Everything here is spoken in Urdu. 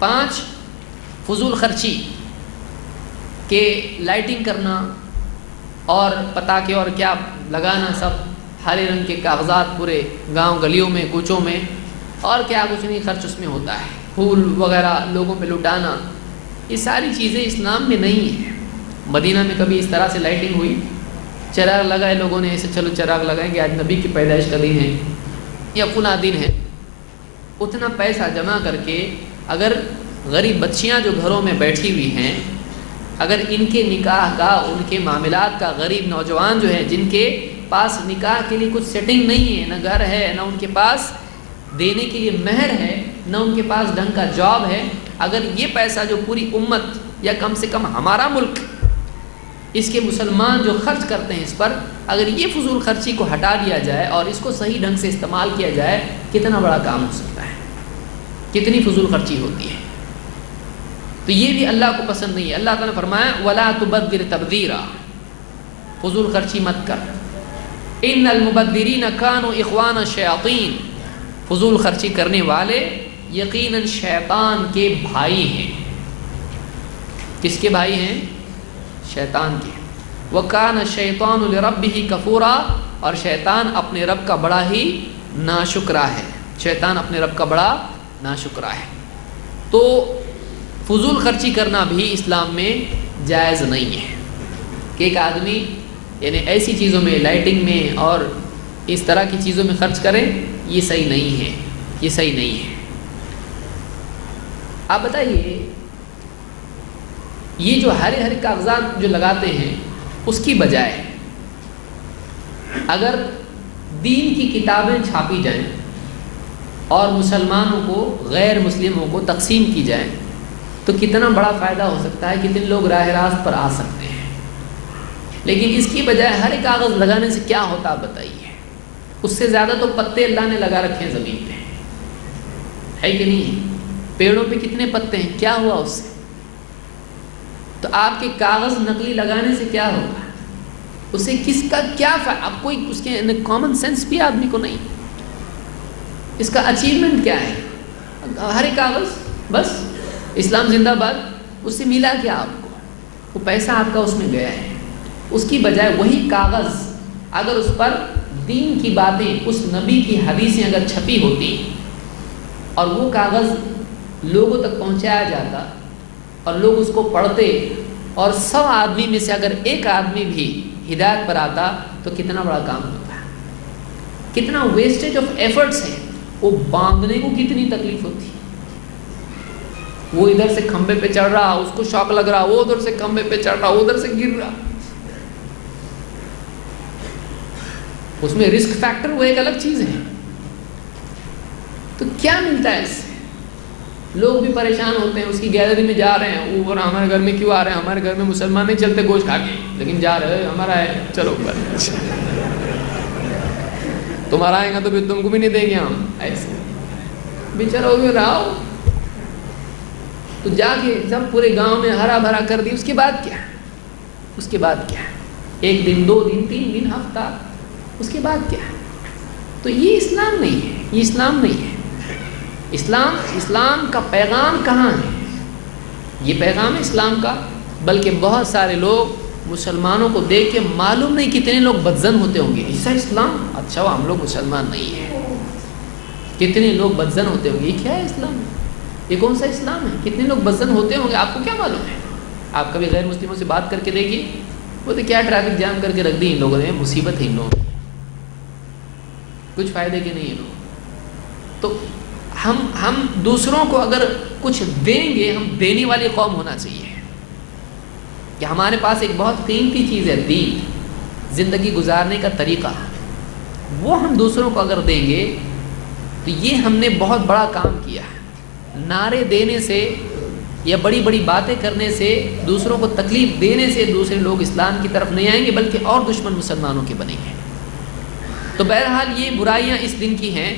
5 فضول خرچی کہ لائٹنگ کرنا اور پتاخے اور کیا لگانا، سب ہرے رنگ کے کاغذات پورے گاؤں گلیوں میں کوچوں میں، اور کیا کچھ نہیں خرچ اس میں ہوتا ہے، پھول وغیرہ لوگوں پہ لٹانا، یہ ساری چیزیں اسلام میں نہیں ہیں۔ مدینہ میں کبھی اس طرح سے لائٹنگ ہوئی، چراغ لگائے لوگوں نے، ایسے چلو چراغ لگائیں گے، آج نبی کی پیدائش کا دن ہے یا فلاں دن ہے، اتنا پیسہ جمع کر کے اگر غریب بچیاں جو گھروں میں بیٹھی ہوئی ہیں، اگر ان کے نکاح کا، ان کے معاملات کا، غریب نوجوان جو ہیں جن کے پاس نکاح کے لیے کچھ سیٹنگ نہیں ہے، نہ گھر ہے، نہ ان کے پاس دینے کے لیے مہر ہے، نہ ان کے پاس ڈھنگ کا جاب ہے، اگر یہ پیسہ جو پوری امت یا کم سے کم ہمارا ملک، اس کے مسلمان جو خرچ کرتے ہیں اس پر، اگر یہ فضول خرچی کو ہٹا دیا جائے اور اس کو صحیح ڈھنگ سے استعمال کیا جائے، کتنا بڑا کام ہو سکتا ہے، کتنی فضول خرچی ہوتی ہے۔ تو یہ بھی اللہ کو پسند نہیں ہے۔ اللہ تعالیٰ نے فرمایا وَلَا تُبَذِّرْ تَبْذِيرًا، فضول خرچی مت کر، إِنَّ الْمُبَذِّرِينَ كَانُوا إِخْوَانَ الشَّيَاطِينَ، فضول خرچی کرنے والے یقیناً شیطان کے بھائی ہیں۔ کس کے بھائی ہیں؟ شیطان کے۔ وَكَانَ الشَّيْطَانُ لِرَبِّهِ كَفُورًا، اور شیطان اپنے رب کا بڑا ہی ناشکرا ہے، شیطان اپنے رب کا بڑا ناشکرا ہے۔ تو فضول خرچی کرنا بھی اسلام میں جائز نہیں ہے کہ ایک آدمی یعنی ایسی چیزوں میں، لائٹنگ میں اور اس طرح کی چیزوں میں خرچ کرے، یہ صحیح نہیں ہے، یہ صحیح نہیں ہے۔ آپ بتائیے، یہ جو ہرے ہرے کاغذات جو لگاتے ہیں، اس کی بجائے اگر دین کی کتابیں چھاپی جائیں اور مسلمانوں کو، غیر مسلموں کو تقسیم کی جائیں، تو کتنا بڑا فائدہ ہو سکتا ہے، کتنے لوگ راہ راست پر آ سکتے ہیں۔ لیکن اس کی بجائے ہر ایک کاغذ لگانے سے کیا ہوتا آپ بتائیے؟ اس سے زیادہ تو پتے اللہ نے لگا رکھے ہیں زمین پہ، ہے کہ نہیں؟ پیڑوں پہ کتنے پتے ہیں، کیا ہوا اس سے؟ تو آپ کے کاغذ نقلی لگانے سے کیا ہوگا؟ اس سے کس کا کیا فائدہ؟ اب کوئی اس کے کامن سینس بھی آدمی کو نہیں، اس کا اچیومنٹ کیا ہے؟ ہر ایک کاغذ بس اسلام زندہ باد، اس سے ملا کیا آپ کو؟ وہ پیسہ آپ کا اس میں گیا ہے۔ اس کی بجائے وہی کاغذ اگر اس پر دین کی باتیں، اس نبی کی حدیثیں اگر چھپی ہوتی اور وہ کاغذ لوگوں تک پہنچایا جاتا اور لوگ اس کو پڑھتے اور 100 آدمی میں سے اگر ایک آدمی بھی ہدایت پر آتا، تو کتنا بڑا کام ہوتا ہے، کتنا ویسٹیج آف ایفرٹس ہے، وہ باندھنے کو کتنی تکلیف ہوتی ہے۔ وہ ادھر سے کھمبے پہ چڑھ رہا، اس کو شوق لگ رہا، وہ ادھر سے کھمبے پہ چڑھ رہا، وہ ادھر سے گر رہا، اس میں رسک فیکٹر وہ ایک الگ چیز ہے۔ تو کیا ملتا ہے اس سے؟ لوگ بھی پریشان ہوتے ہیں، اس کی گیلری میں جا رہے ہیں، اوپر ہمارے گھر میں کیوں آ رہے ہیں، ہمارے گھر میں مسلمان نہیں چلتے گوشت کھا کے، لیکن جا رہے ہیں، ہمارا ہے، چلو اوپر، تمہارا آئے گا تو پھر تم کو بھی نہیں دیں گے ہم، ایسے بیچارہ ہو رہا، تو جا کے سب پورے گاؤں میں ہرا بھرا کر دی، اس کے بعد کیا؟ اس کے بعد کیا؟ 1 دن 2 دن 3 دن ہفتہ، اس کے بعد کیا؟ تو یہ اسلام نہیں ہے، یہ اسلام نہیں ہے۔ اسلام کا پیغام کہاں ہے؟ یہ پیغام ہے اسلام کا، بلکہ بہت سارے لوگ مسلمانوں کو دیکھ کے معلوم نہیں کتنے لوگ بدظن ہوتے ہوں گے، ایسا اسلام، اچھا ہم لوگ مسلمان نہیں ہیں، کتنے لوگ بدظن ہوتے ہوں گے، یہ کیا ہے اسلام؟ یہ کون سا اسلام ہے؟ کتنے لوگ بدظن ہوتے ہوں گے، آپ کو کیا معلوم ہے؟ آپ کبھی غیر مسلموں سے بات کر کے دیکھیے، وہ تو کیا ٹریفک جام کر کے رکھ دی ان لوگوں نے، مصیبت ہے ان لوگوں، کچھ فائدے کے نہیں ہیں لوگ۔ تو ہم دوسروں کو اگر کچھ دیں گے، ہم دینے والی قوم ہونا چاہیے کہ ہمارے پاس ایک بہت قیمتی چیز ہے، دین، زندگی گزارنے کا طریقہ، وہ ہم دوسروں کو اگر دیں گے تو یہ ہم نے بہت بڑا کام کیا ہے۔ نعرے دینے سے یا بڑی بڑی باتیں کرنے سے، دوسروں کو تکلیف دینے سے دوسرے لوگ اسلام کی طرف نہیں آئیں گے، بلکہ اور دشمن مسلمانوں کے بنیں گے۔ تو بہرحال یہ برائیاں اس دن کی ہیں